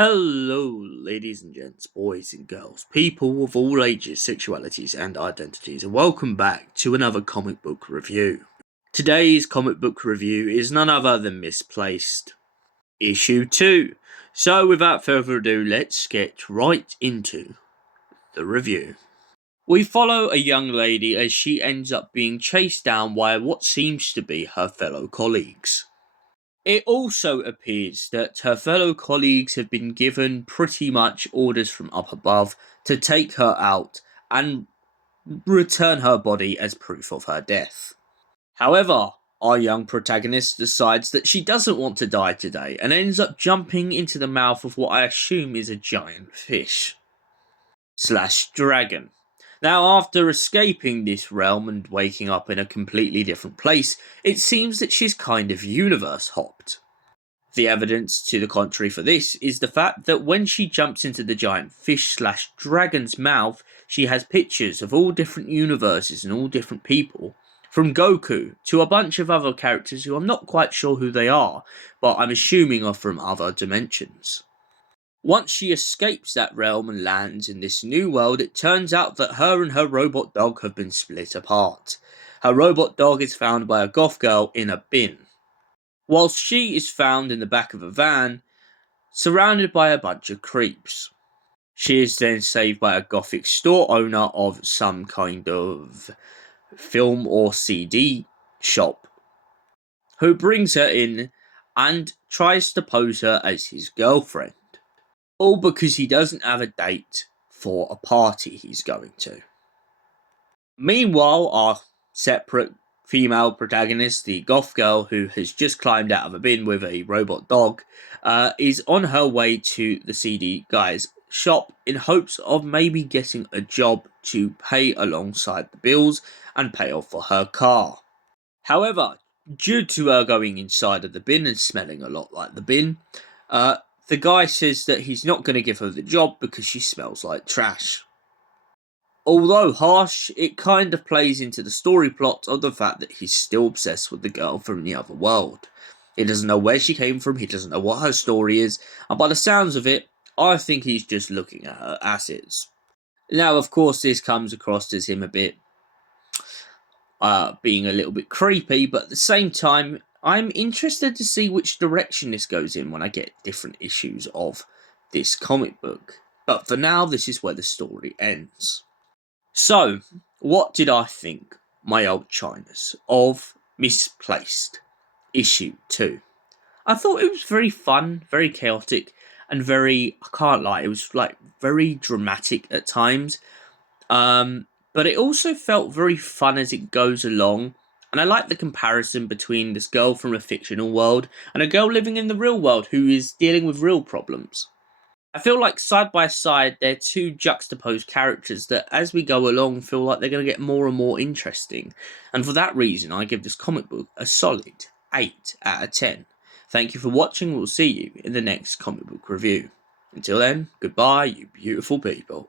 Hello, ladies and gents, boys and girls, people of all ages, sexualities, and identities, and welcome back to another comic book review. Today's comic book review is none other than Misplaced, Issue 2. So, without further ado, let's get right into the review. We follow a young lady as she ends up being chased down by what seems to be her fellow colleagues. It also appears that her fellow colleagues have been given pretty much orders from up above to take her out and return her body as proof of her death. However, our young protagonist decides that she doesn't want to die today and ends up jumping into the mouth of what I assume is a giant fish / dragon. Now, after escaping this realm and waking up in a completely different place, it seems that she's kind of universe hopped. The evidence to the contrary for this is the fact that when she jumps into the giant fish / dragon's mouth, she has pictures of all different universes and all different people, from Goku to a bunch of other characters who I'm not quite sure who they are, but I'm assuming are from other dimensions. Once she escapes that realm and lands in this new world, it turns out that her and her robot dog have been split apart. Her robot dog is found by a goth girl in a bin, whilst she is found in the back of a van, surrounded by a bunch of creeps. She is then saved by a gothic store owner of some kind of film or CD shop, who brings her in and tries to pose her as his girlfriend. All because he doesn't have a date for a party he's going to. Meanwhile, our separate female protagonist, the goth girl who has just climbed out of a bin with a robot dog, is on her way to the CD guy's shop in hopes of maybe getting a job to pay alongside the bills and pay off for her car. However, due to her going inside of the bin and smelling a lot like the bin, the guy says that he's not going to give her the job because she smells like trash. Although harsh, it kind of plays into the story plot of the fact that he's still obsessed with the girl from the other world. He doesn't know where she came from, he doesn't know what her story is, and by the sounds of it, I think he's just looking at her assets. Now, of course, this comes across as him a bit being a little bit creepy, but at the same time, I'm interested to see which direction this goes in when I get different issues of this comic book. But for now, this is where the story ends. So, what did I think, my old Chinas, of Misplaced, Issue 2? I thought it was very fun, very chaotic, and I can't lie, it was like very dramatic at times. But it also felt very fun as it goes along, and I like the comparison between this girl from a fictional world and a girl living in the real world who is dealing with real problems. I feel like side by side they're two juxtaposed characters that as we go along feel like they're going to get more and more interesting, and for that reason I give this comic book a solid 8 out of 10. Thank you for watching, we'll see you in the next comic book review. Until then, goodbye you beautiful people.